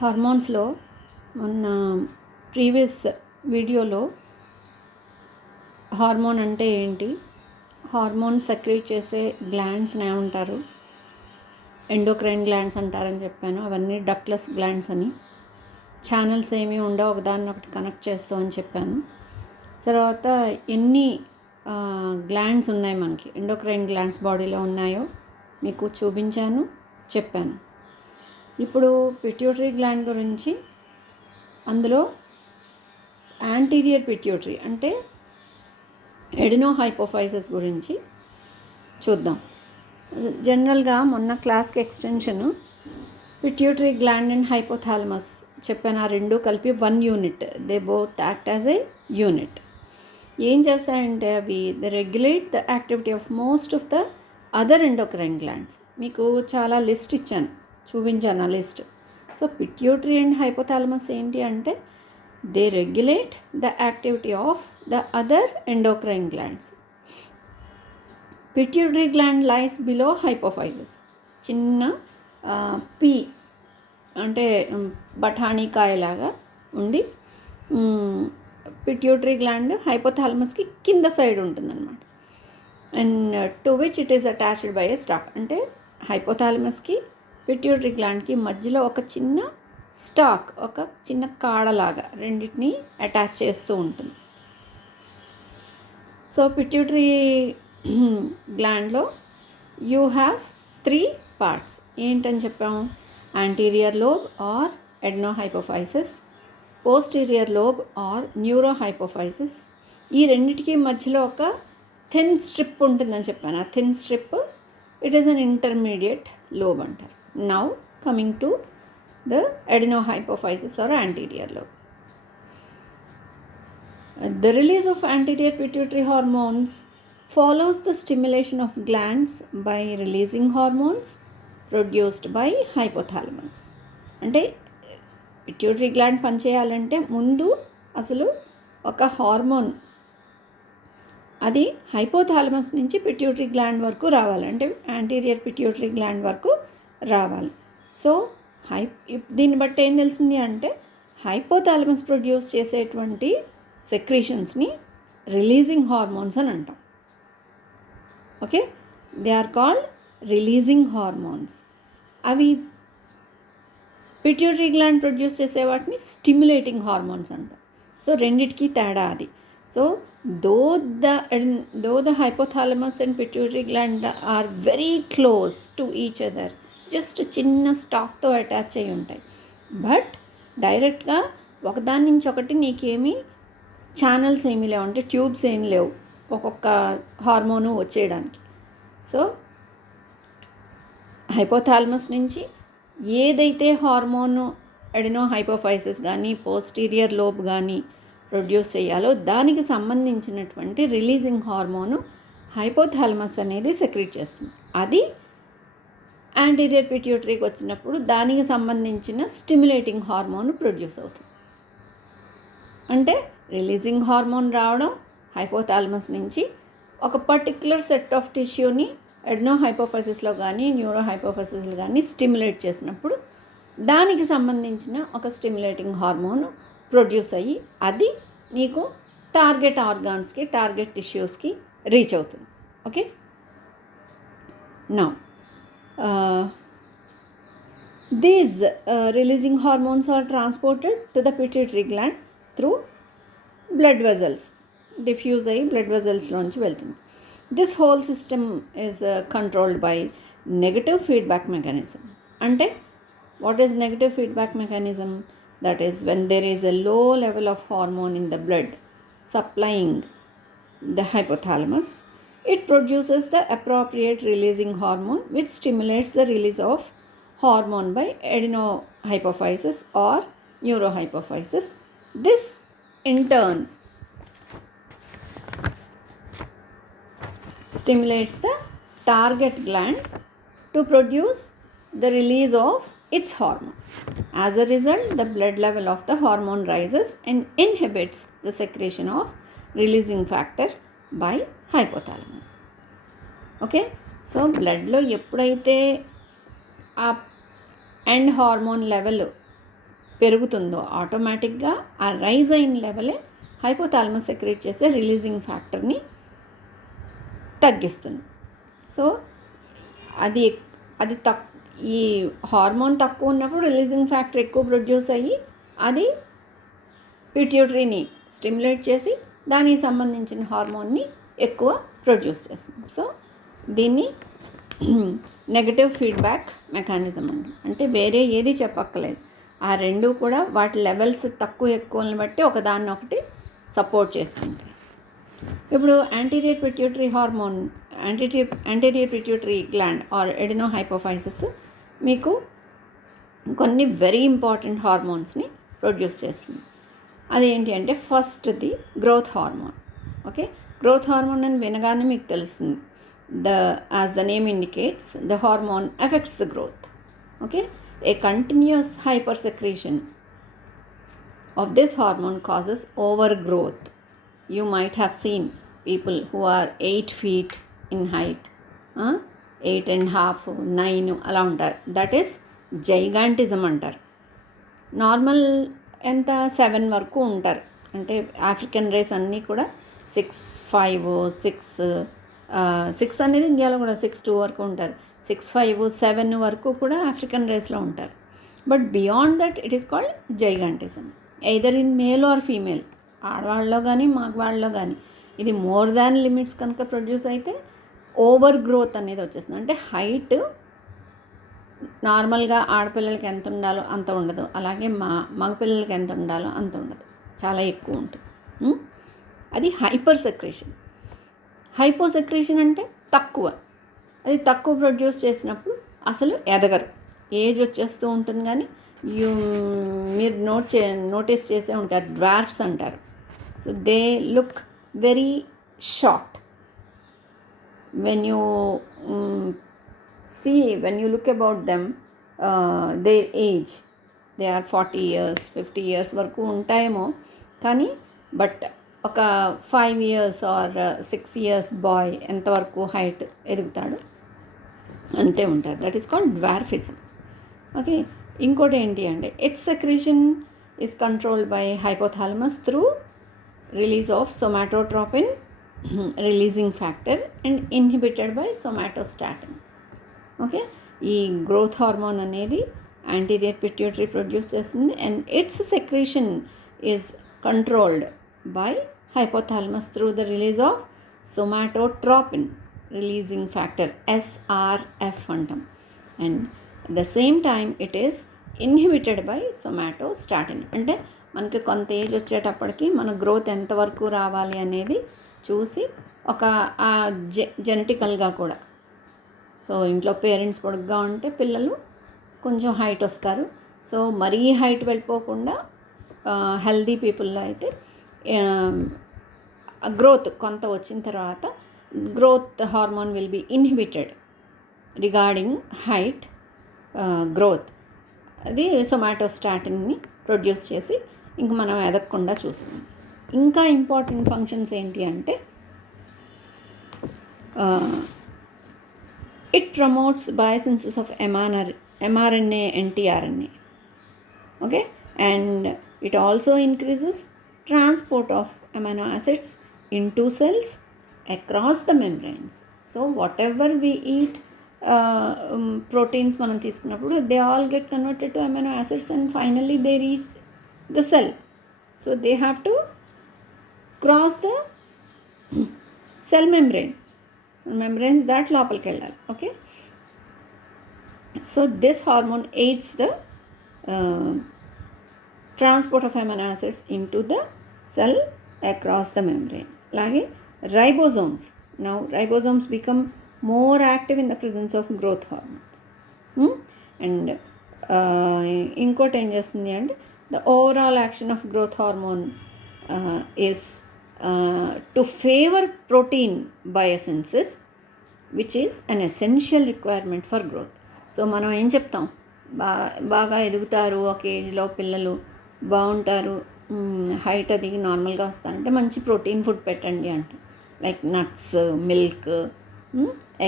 హార్మోన్స్లో మొన్న ప్రీవియస్ వీడియోలో హార్మోన్ అంటే ఏంటి, హార్మోన్ సెక్రీట్ చేసే గ్లాండ్స్ని ఏమంటారు, ఎండోక్రైన్ గ్లాండ్స్ అంటారని చెప్పాను. అవన్నీ డక్ట్లెస్ గ్లాండ్స్ అని, ఛానల్స్ ఏమీ ఉండవు, ఒకదాన్ని ఒకటి కనెక్ట్ చేస్తూ అని చెప్పాను. తర్వాత ఎన్ని గ్లాండ్స్ ఉన్నాయి మనకి, ఎండోక్రైన్ గ్లాండ్స్ బాడీలో ఉన్నాయో మీకు చూపించాను, చెప్పాను. ఇప్పుడు పిట్యూటరీ గ్లాండ్ గురించి, అందులో యాంటీరియర్ పిట్యూటరీ అంటే ఎడినోహైపోఫైసిస్ గురించి చూద్దాం. జనరల్గా మొన్న క్లాస్కి extension pituitary gland and hypothalamus చెప్పాను. ఆ రెండు కలిపి 1 unit, they both act as a unit. ఏం చేస్తాయంటే అవి they regulate the activity of most of the other endocrine glands. మీకు చాలా లిస్ట్ ఇచ్చాను, చూపించాను ఆ list. So pituitary and hypothalamus ఏంటి అంటే they regulate the activity of the other endocrine glands. Pituitary gland lies below hypophysis. చిన్న పీ అంటే బఠానీకాయలాగా ఉండి పిట్యూటరీ గ్లాండ్ హైపోథాలమస్కి కింద సైడ్ ఉంటుందన్నమాట. And to which it is attached by ఏ స్టాక్. అంటే హైపోథాలమస్కి పిట్యూటరీ గ్లాండ్కి మధ్యలో ఒక చిన్న స్టాక్, ఒక చిన్న కాడలాగా రెండింటిని అటాచ్ చేస్తూ ఉంటుంది. సో పిట్యూటరీ గ్లాండ్లో యూ హ్యావ్ 3 పార్ట్స్. ఏంటని చెప్పాము, anterior lobe or adenohypophysis, posterior lobe or neurohypophysis. ఈ రెండింటికి మధ్యలో ఒక థిన్ స్ట్రిప్ ఉంటుందని చెప్పాను. ఆ thin strip it is an intermediate lobe అంటారు. Now coming to the adenohypophysis or anterior lobe. The release of anterior pituitary hormones follows the stimulation of glands by releasing hormones produced by hypothalamus. అంటే pituitary gland పనిచేయాలంటే ముందు అసలు ఒక హార్మోన్ అది హైపోథాలమస్ నుంచి pituitary gland వరకు రావాలి, అంటే యాంటీరియర్ పిట్యూటరీ గ్లాండ్ వరకు రావాలి. సో దీన్ని బట్టి ఏం తెలిసింది అంటే హైపోథాలమస్ ప్రొడ్యూస్ చేసేటువంటి సెక్రీషన్స్ని రిలీజింగ్ హార్మోన్స్ అని అంటాం. Okay, they are called releasing hormones. అవి పిట్యూటరీ గ్లాండ్ ప్రొడ్యూస్ చేసే వాటిని స్టిమ్యులేటింగ్ హార్మోన్స్ అంటాం. సో రెండిటికి తేడా అది. So though the hypothalamus and pituitary gland are very close to each other, just చిన్న స్టాక్తో అటాచ్ అయి ఉంటాయి. బట్ డైరెక్ట్గా ఒకదాని నుంచి ఒకటి నీకేమీ ఛానల్స్ ఏమీ లేవు, అంటే ట్యూబ్స్ ఏమి లేవు ఒక్కొక్క హార్మోను వచ్చేయడానికి. సో హైపోథాలమస్ నుంచి ఏదైతే హార్మోను ఎడినోహైపోఫైసిస్ కానీ పోస్టీరియర్ లోబ్ కానీ ప్రొడ్యూస్ చేయాలో దానికి సంబంధించినటువంటి రిలీజింగ్ హార్మోను హైపోథాలమస్ అనేది సెక్రీట్ చేస్తుంది. అది యాంటీరియర్ పిట్యూటరీకి వచ్చినప్పుడు దానికి సంబంధించిన స్టిమ్యులేటింగ్ హార్మోన్ ప్రొడ్యూస్ అవుతుంది. అంటే రిలీజింగ్ హార్మోన్ రావడం హైపోథాలమస్ నుంచి ఒక పర్టిక్యులర్ సెట్ ఆఫ్ టిష్యూని ఎడినోహైపోఫైసిస్లో కానీ న్యూరోహైపోఫైసిస్లో కానీ స్టిమ్యులేట్ చేసినప్పుడు దానికి సంబంధించిన ఒక స్టిమ్యులేటింగ్ హార్మోన్ ప్రొడ్యూస్ అయ్యి అది నీకు టార్గెట్ ఆర్గాన్స్కి, టార్గెట్ టిష్యూస్కి రీచ్ అవుతుంది. Okay, now these releasing hormones are transported to the pituitary gland through blood vessels. Diffuse అయ్యి బ్లడ్ వెజల్స్లోంచి వెళ్తుంది. This whole system is controlled by negative feedback mechanism. అంటే what is negative feedback mechanism? That is when there is a low level of hormone in the blood supplying the hypothalamus, it produces the appropriate releasing hormone which stimulates the release of hormone by adenohypophysis or neurohypophysis. This in turn stimulates the target gland to produce the release of its hormone. As a result, the blood level of the hormone rises and inhibits the secretion of releasing factor by hypothalamus. Okay, so blood లో ఎప్పుడైతే ఆ end hormone level పెరుగుతుందో ఆటోమేటిక్గా ఆ రైజ్ అయిన లెవెలే hypothalamus secret చేసే రిలీజింగ్ ఫ్యాక్టర్ని తగ్గిస్తుంది. సో అది అది ఈ హార్మోన్ తక్కువ ఉన్నప్పుడు రిలీజింగ్ ఫ్యాక్టర్ ఎక్కువ ప్రొడ్యూస్ అయ్యి అది పిట్యూటరీని స్టిమ్యులేట్ చేసి దానికి సంబంధించిన హార్మోన్ని ఎక్కువ ప్రొడ్యూస్ చేస్తుంది. సో దీన్ని నెగటివ్ ఫీడ్బ్యాక్ మెకానిజం అండి. అంటే వేరే ఏది చెప్పక్కర్లేదు, ఆ రెండు కూడా వాటి లెవెల్స్ తక్కువ ఎక్కువని బట్టి ఒకదాన్ని ఒకటి సపోర్ట్ చేసుకుంటాయి. ఇప్పుడు anterior pituitary hormone, anterior pituitary gland or adenohypophysis మీకు కొన్ని వెరీ ఇంపార్టెంట్ హార్మోన్స్ని ప్రొడ్యూస్ చేస్తుంది. అదేంటి అంటే ఫస్ట్ది growth hormone. Okay, growth hormone అని వినగానే మీకు తెలుస్తుంది, as the name indicates, the hormone affects the growth. Okay, a continuous hypersecretion of this hormone causes overgrowth. You might have seen people who are 8 feet in height, 8.5, 9 అలా ఉంటారు. That is gigantism అంటారు. నార్మల్ ఎంత 7 వరకు ఉంటారు. అంటే African race అన్నీ కూడా 6'5", 6 అనేది ఇండియాలో కూడా 6'2" వరకు ఉంటారు. 6'5", 7 వరకు కూడా ఆఫ్రికన్ రేస్లో ఉంటారు. But beyond that it is called gigantism, either in male or female, ఆడవాళ్ళలో కానీ మగవాళ్ళలో కానీ. ఇది మోర్ దాన్ లిమిట్స్ కనుక ప్రొడ్యూస్ అయితే ఓవర్ గ్రోత్ అనేది వచ్చేస్తుంది. అంటే హైట్ నార్మల్గా ఆడపిల్లలకి ఎంత ఉండాలో అంత ఉండదు, అలాగే మగపిల్లలకి ఎంత ఉండాలో అంత ఉండదు, చాలా ఎక్కువ ఉంటుంది. అది హైపర్ సెక్రేషన్. హైపోసెక్రేషన్ అంటే తక్కువ. అది తక్కువ ప్రొడ్యూస్ చేసినప్పుడు అసలు ఎదగరు, ఏజ్ వచ్చేస్తూ ఉంటుంది. కానీ మీరు నోటీస్ చేసే ఉంటారు, డ్వార్ఫ్స్ అంటారు. So they look very short when you look about them, their age, they are 40 years 50 years వరకు ఉంటాయేమో. కానీ బట్ ఒక 5 years ఆర్ 6 years బాయ్ ఎంతవరకు హైట్ ఎదుగుతాడు అంతే ఉంటారు. That is called dwarfism. Okay, ఇంకోటి ఏంటి అంటే its secretion is controlled by hypothalamus through release of somatotropin releasing factor and inhibited by somatostatin. Okay, ఈ గ్రోత్ హార్మోన్ అనేది యాంటీరియర్ పిట్యూటరీ ప్రొడ్యూస్ చేస్తుంది and its secretion is controlled by hypothalamus through the release of somatotropin releasing factor, SRF అంటాం. And at the same time it is inhibited by సొమాటోస్టాటిన్. అంటే మనకి కొంత ఏజ్ వచ్చేటప్పటికి మన గ్రోత్ ఎంతవరకు రావాలి అనేది చూసి ఒక జెనెటికల్గా కూడా. సో ఇంట్లో పేరెంట్స్ పొడుగ్గా ఉంటే పిల్లలు కొంచెం హైట్ వస్తారు. సో మరీ హైట్ వెళ్ళిపోకుండా హెల్దీ పీపుల్లో అయితే గ్రోత్ కొంత వచ్చిన తర్వాత growth hormone will be inhibited regarding height growth. అది సొమాటోస్టాటిన్ని ప్రొడ్యూస్ చేసి ఇంక మనం ఎదగకుండా చూస్తుంది. ఇంకా ఇంపార్టెంట్ ఫంక్షన్స్ ఏంటి అంటే it promotes biosynthesis of mRNA and tRNA. Okay, and it also increases transport of amino acids into cells across the membranes. So whatever we eat, proteins మనం తీసుకున్నప్పుడు they all get converted to amino acids and finally they reach the cell. So they have to cross the cell membranes that లోపలికి వెళ్ళాలి. Okay, so this hormone aids the transport of amino acids into the cell across the membrane. అలాగే ribosomes, now ribosomes become more active in the presence of growth hormone. And ఇంకోటి ఏం చేస్తుంది అంటే the overall action of growth hormone is to favor protein biosynthesis, which is an essential requirement for growth. So మనం ఏం చెప్తాం, బాగా ఎదుగుతారు ఒక ఏజ్లో పిల్లలు, బాగుంటారు, హైట్ అది నార్మల్గా వస్తారంటే మంచి ప్రోటీన్ ఫుడ్ పెట్టండి అంటాం. Like nuts, milk,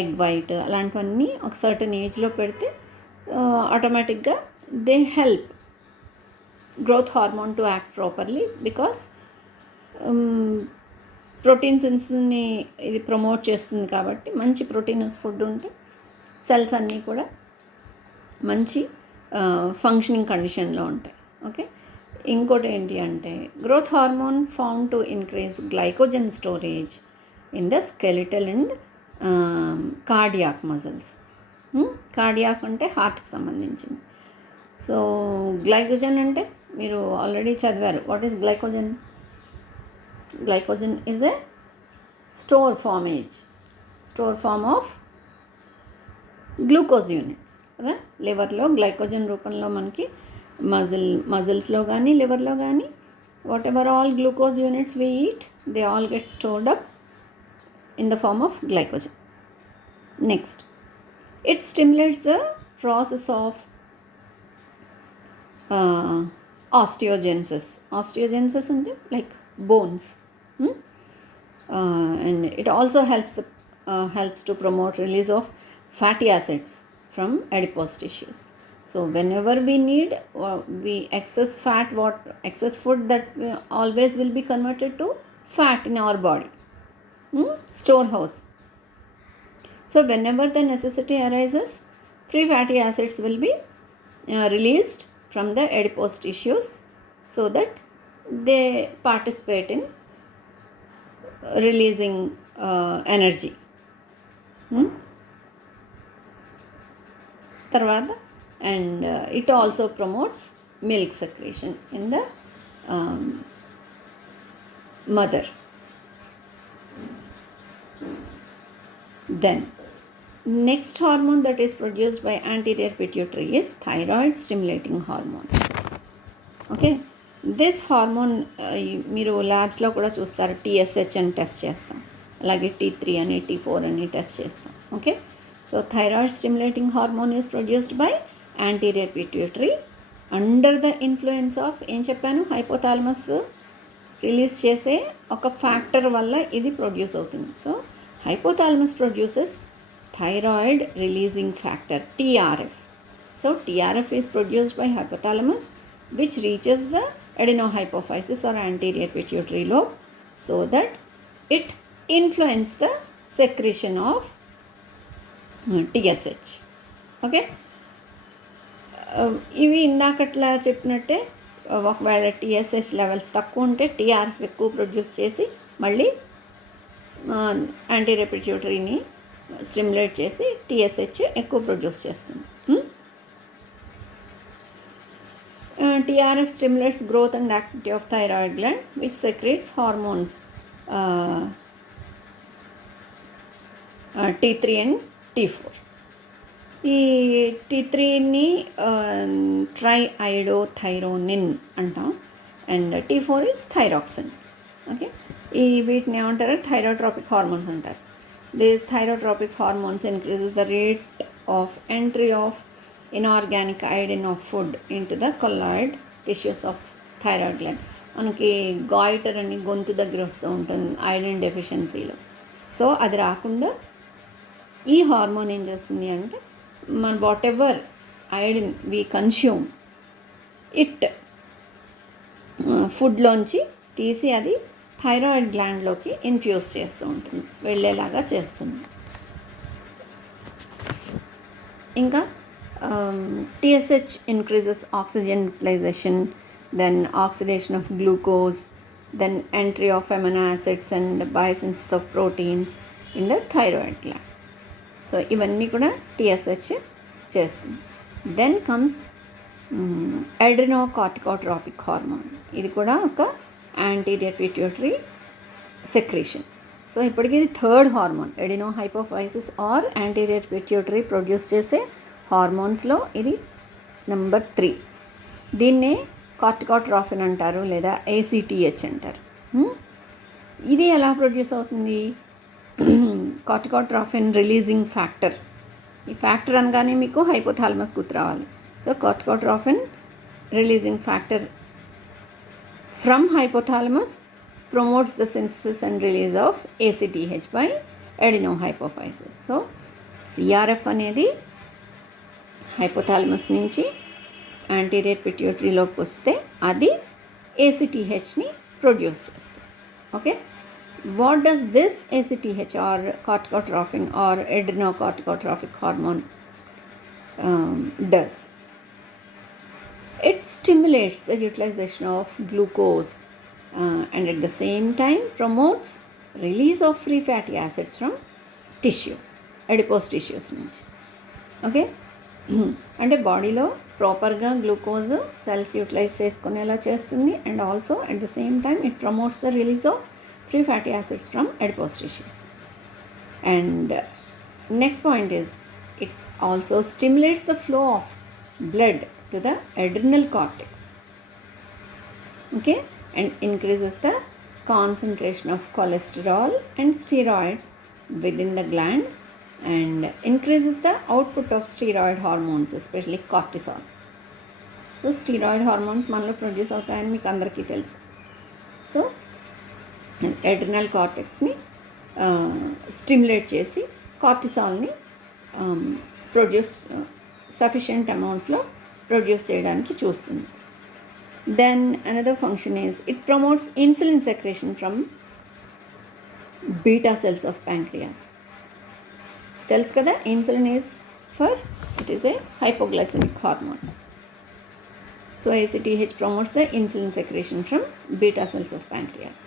egg white అలాంటివన్నీ ఒక సర్టన్ ఏజ్లో పెడితే ఆటోమేటిక్గా they help growth hormone to act properly because protein సెన్స్ని ఇది ప్రమోట్ చేస్తుంది కాబట్టి మంచి ప్రోటీనస్ ఫుడ్ ఉంటే సెల్స్ అన్నీ కూడా మంచి ఫంక్షనింగ్ కండిషన్లో ఉంటాయి. ఓకే, ఇంకోటి ఏంటి అంటే growth hormone found to increase glycogen storage in the skeletal and cardiac muscles. Cardiac అంటే హార్ట్కి సంబంధించింది. సో గ్లైకోజన్ అంటే మీరు ఆల్రెడీ చదివారు. What is glycogen? Glycogen is a store form of glucose units కదా. లివర్లో గ్లైకోజన్ రూపంలో మనకి మజిల్స్లో కానీ లివర్లో కానీ whatever all glucose units we eat, they all get stored up in the form of glycogen. Next, it stimulates the process of osteogenesis. Osteogenesis is like bones, and it also helps to promote release of fatty acids from adipose tissues. So whenever we need excess food, that always will be converted to fat in our body, storehouse. So whenever the necessity arises, free fatty acids will be released from the adipose tissues so that they participate in releasing energy. Tarvata, and it also promotes milk secretion in the mother. Then next hormone that is produced by anterior pituitary is thyroid stimulating hormone. Okay, this hormone మీరు ల్యాబ్స్లో కూడా చూస్తారు. TSH అని టెస్ట్ చేస్తాం, అలాగే T3 అని T4 అని టెస్ట్ చేస్తాం. Okay, so thyroid stimulating hormone is produced by anterior pituitary under the influence of ఏం చెప్పాను, హైపోథాలమస్ రిలీజ్ చేసే ఒక ఫ్యాక్టర్ వల్ల ఇది ప్రొడ్యూస్ అవుతుంది. So hypothalamus produces thyroid releasing factor, TRF. So TRF is produced by hypothalamus, which reaches the adenohypophysis or anterior pituitary lobe, so that it influences the secretion of TSH. Okay, ఇవి ఇందాకట్లా చెప్పినట్టే ఒకవేళ TSH levels తక్కువ ఉంటే TRF ఎక్కువ ప్రొడ్యూస్ చేసి మళ్ళీ యాంటీరియర్ పిట్యూటరీని స్టిమ్యులేట్ చేసి TSH ఎక్కువ ప్రొడ్యూస్ చేస్తుంది. TRF stimulates growth and activity of thyroid gland, which secretes hormones T3 and T4. ఈ T3ని ట్రైఐడోథైరోనిన్ అంటాం, and T4 is thyroxine. Okay, ఈ వీటిని ఏమంటారు, థైరోట్రోపిక్ హార్మోన్స్ అంటారు. These thyrotropic hormones increases the rate of entry of inorganic iodine of food into the colloid tissues of thyroid gland. మనకి goitre అని గొంతు దగ్గర వస్తూ ఉంటుంది ఐరన్ డెఫిషియన్సీలో. సో అది రాకుండా ఈ హార్మోన్ ఏం చేస్తుంది అంటే మన whatever iron we consume it ఫుడ్లోంచి తీసి అది థైరాయిడ్ గ్లాండ్లోకి ఇన్ఫ్యూజ్ చేస్తూ ఉంటుంది, వెళ్ళేలాగా చేస్తుంది. ఇంకా TSH increases oxygen utilization, then oxidation of glucose, then entry of amino acids and biosynthesis of proteins in the thyroid gland. So ఇవన్నీ కూడా TSH చేస్తుంది. Then comes adrenocorticotropic hormone. ఇది కూడా ఒక యాంటీరియర్ పిట్యూటరీ సెక్రీషన్. సో ఇప్పటికి ఇది third hormone. Adenohypophysis or anterior pituitary produce చేసే హార్మోన్స్లో ఇది నెంబర్ 3. దీన్నే కార్టికోట్రాఫిన్ అంటారు లేదా ACTH అంటారు. ఇది ఎలా ప్రొడ్యూస్ అవుతుంది? Corticotrophin releasing factor. ఈ ఫ్యాక్టర్ అనగానే మీకు హైపోథాలమస్ గుర్తు రావాలి. So corticotrophin releasing factor from hypothalamus promotes the synthesis and release of ACTH by adenohypophysis. So CRF అనేది హైపోథాలమస్ నుంచి యాంటీరియర్ పిట్యూటరీలోకి వస్తే అది ఏసీటీహెచ్ని ప్రొడ్యూస్ చేస్తుంది. Okay, what does this ACTH or corticotropin or adrenocorticotropic hormone does? It stimulates the utilization of glucose and at the same time promotes release of free fatty acids from tissues, adipose tissues నుంచి. ఓకే, అంటే బాడీలో ప్రాపర్గా glucose cells utilise చేసుకునేలా చేస్తుంది and also at the same time it promotes the release of free fatty acids from adipose tissues. And next point is it also stimulates the flow of blood to the adrenal cortex. Okay, and increases the concentration of cholesterol and steroids within the gland and increases the output of steroid hormones, especially cortisol. So steroid hormones మనలో produce అవుతాయని మీకు అందరికీ తెలుసు. So adrenal కార్టెక్స్ని stimulate చేసి కార్టిసాల్ని produce sufficient అమౌంట్స్లో produce చేయడానికి చూస్తుంది. Then another function is it promotes insulin secretion from beta cells of pancreas. తెలుసు కదా, insulin it is a hypoglycemic hormone. So ACTH promotes the insulin secretion from beta cells of pancreas.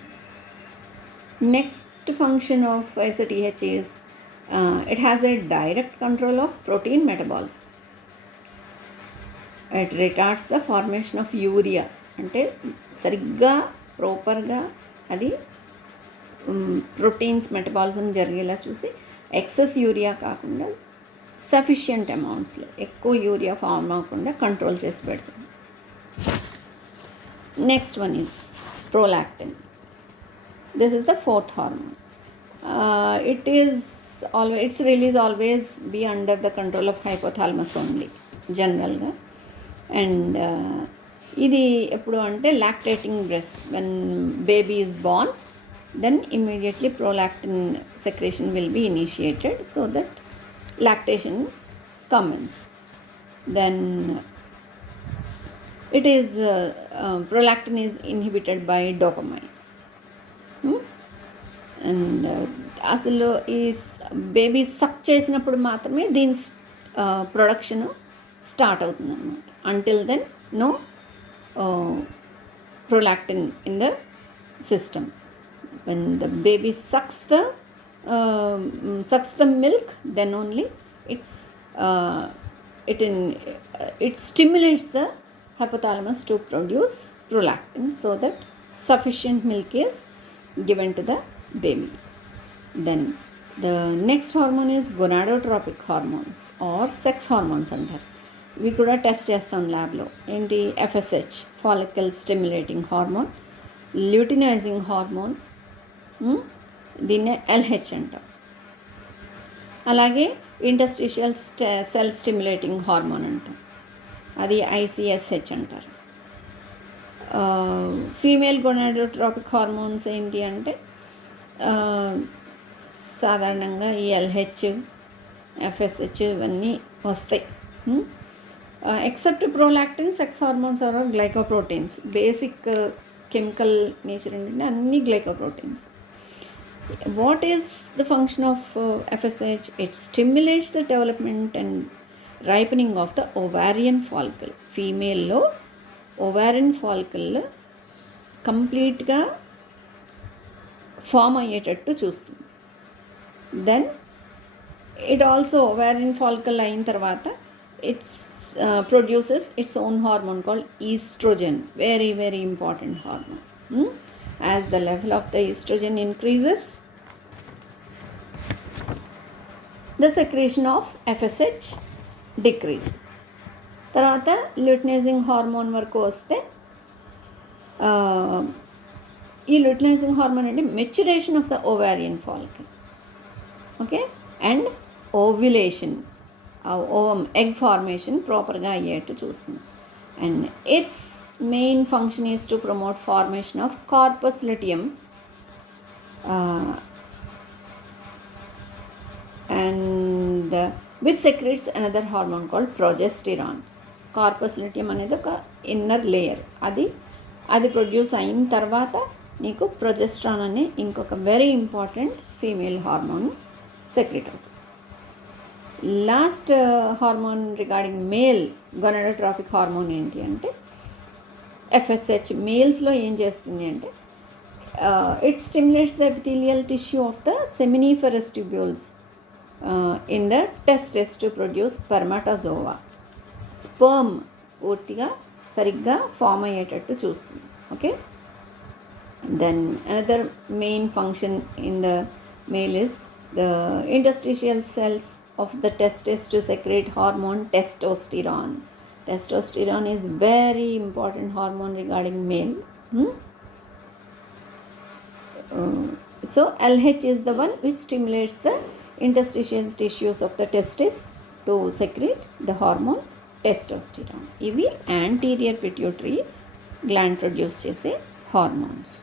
Next function of ACTH is it has a direct control of protein metabolism. It retards the formation of urea. అంటే సరిగ్గా ప్రాపర్గా అది proteins metabolism జరిగేలా చూసి excess urea కాకుండా సఫిషియంట్ అమౌంట్స్లో ఎక్కువ urea form అవ్వకుండా కంట్రోల్ చేసి పెడుతుంది. Next one is prolactin. This is the fourth hormone. Its release always be under the control of hypothalamus only generally. And ఇది ఎప్పుడు అంటే lactating breast, when baby is born, then immediately prolactin secretion will be initiated so that lactation commence. Then it is prolactin is inhibited by dopamine. And అసలు ఈ బేబీ సక్ చేసినప్పుడు మాత్రమే దీని production start అవుతుంది అన్నమాట. Until then no prolactin in the system. When the baby sucks the milk, then only it stimulates the hypothalamus to produce prolactin so that sufficient milk is given to the baby. Then the next hormone is gonadotropic hormones or sex hormones అంటారు. ఇవి కూడా టెస్ట్ చేస్తాం ల్యాబ్లో. ఏంటి? FSH, follicle stimulating hormone, luteinising hormone, దీన్నే LH అంటాం. అలాగే interstitial cell stimulating hormone అంటాం, అది ICSH అంటారు. ఫీమేల్ గొనాడోట్రోపిక్ హార్మోన్స్ ఏంటి అంటే సాధారణంగా ఈ LH, FSH ఇవన్నీ వస్తాయి. Except prolactin, sex hormones are glycoproteins. Basic chemical nature ఏంటంటే అన్ని glycoproteins. What is the function of FSH? It stimulates the development and ripening of the ovarian follicle. ఫీమేల్లో ovarian follicle కంప్లీట్గా ఫామ్ అయ్యేటట్టు చూస్తుంది. Then it also ovarian follicle అయిన తర్వాత its produces its own hormone called estrogen. Very, very important hormone. As the level of the estrogen increases, the secretion of FSH decreases. తర్వాత luteinizing hormone వరకు వస్తే ఈ luteinizing hormone అంటే maturation of the ovarian follicle, okay, and ovulation, egg formation ప్రాపర్గా అయ్యేట్టు చూస్తుంది. And its main function is to promote formation of corpus luteum and which secretes another hormone called progesterone. Corpus luteum అనేది ఒక inner layer, అది ప్రొడ్యూస్ అయిన తర్వాత నీకు progesterone అనే ఇంకొక very important female hormone secrete అవుతుంది. Last hormone regarding male gonadotropic hormone ఏంటి అంటే FSH. మేల్స్లో ఏం చేస్తుంది అంటే it stimulates the epithelial tissue of the seminiferous tubules in the testes to produce spermatozoa. Sperm పూర్తిగా సరిగ్గా ఫామ్ అయ్యేటట్టు చూస్తుంది. Okay, then another main function in the male is the interstitial cells of the testes to secrete hormone testosterone. Testosterone is very important hormone regarding male. So LH is the one which stimulates the interstitial tissues of the testes to secrete the hormone testosterone. ఇవి anterior pituitary gland produce చేసే హార్మోన్స్.